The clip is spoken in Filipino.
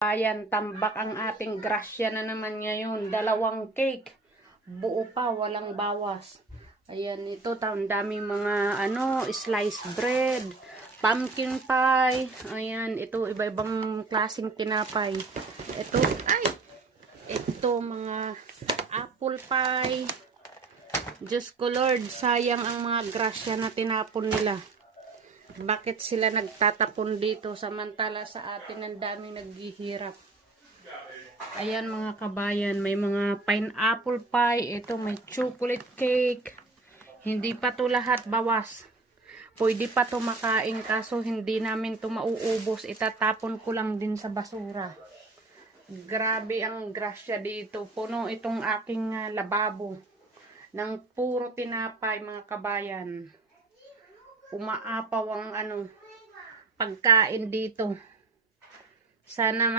Ayan, tambak ang ating grasya na naman ngayon. 2 cake. Buo pa, walang bawas. Ayan, ito, ang daming mga, sliced bread, pumpkin pie. Ayan, ito, iba-ibang klaseng tinapay. Ito, mga apple pie. Diyos ko Lord, sayang ang mga grasya na tinapon nila. Bakit sila nagtatapon dito samantala sa atin ang daming naghihirap? Ayan mga kabayan, may mga pineapple pie, ito may chocolate cake. Hindi pa to lahat bawas. Pwede pa to makain kaso hindi namin to mauubos, itatapon ko lang din sa basura. Grabe ang grasya dito. Puno itong aking lababo ng puro tinapay mga kabayan. Umaapaw ang pagkain dito. Sana